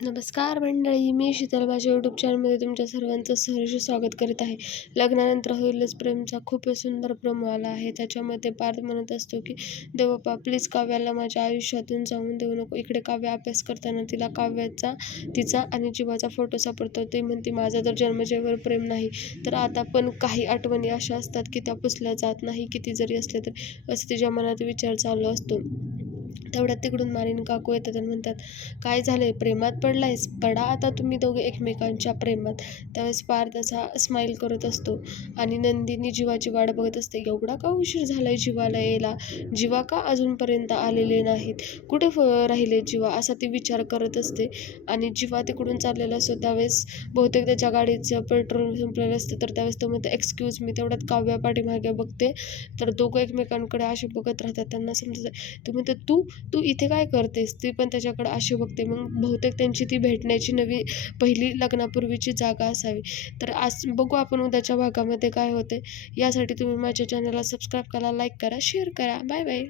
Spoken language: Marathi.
नमस्कार मंडळी, मी शीतल माझ्या यूट्यूब चॅनलमध्ये तुमच्या सर्वांचं सहर्ष स्वागत करीत आहे. लग्नानंतर होईलच प्रेमचा खूप सुंदर प्रोमो आला आहे. त्याच्यामध्ये पार्थ म्हणत असतो की देवबाप्पा प्लीज काव्याला माझ्या आयुष्यातून जाऊन देऊ नको. इकडे काव्य अभ्यास करताना तिला काव्याचा, तिचा आणि जीवाचा फोटो सापडतो. ती म्हणते माझा तर जन्मजेवर प्रेम नाही, तर आता पण काही आठवणी अशा असतात की त्या पुसल्या जात नाही, किती जरी असले तरी, असं तिच्या मनात विचार चालू असतो. तेवढ्यात तिकडून मालिनी काकू येतात आणि म्हणतात, काय झालंय, प्रेमात पडलायस? पडा आता तुम्ही दोघे एकमेकांच्या प्रेमात. त्यावेळेस पार्थ असा स्माईल करत असतो आणि नंदिनी जीवाची वाट बघत असते. एवढा का उशीर झालाय जीवाला यायला? जीवा का अजूनपर्यंत आलेले नाहीत? कुठे राहिले जीवा? असा ती विचार करत असते आणि जीवा तिकडून चाललेला असतो. त्यावेळेस बहुतेक त्याच्या गाडीचं पेट्रोल संपलेलं असतं, तर त्यावेळेस तो म्हणतो एक्सक्यूज मी. तेवढ्यात काव्या पाठीमागे बघते, तर दोघं एकमेकांकडे असे बघत राहतात. त्यांना समजत, तो म्हणतो तू तू इथे काय करतेस? ती पण त्याच्याकडे अशी बघते. मग बहुतेक त्यांची ती भेटण्याची पहिली लग्नापूर्वीची जागा असावी. तर आज बघू आपण उद्याच्या भागामध्ये काय होते. यासाठी तुम्ही माझ्या चॅनलला सबस्क्राईब करा, लाईक करा, शेअर करा. Bye bye.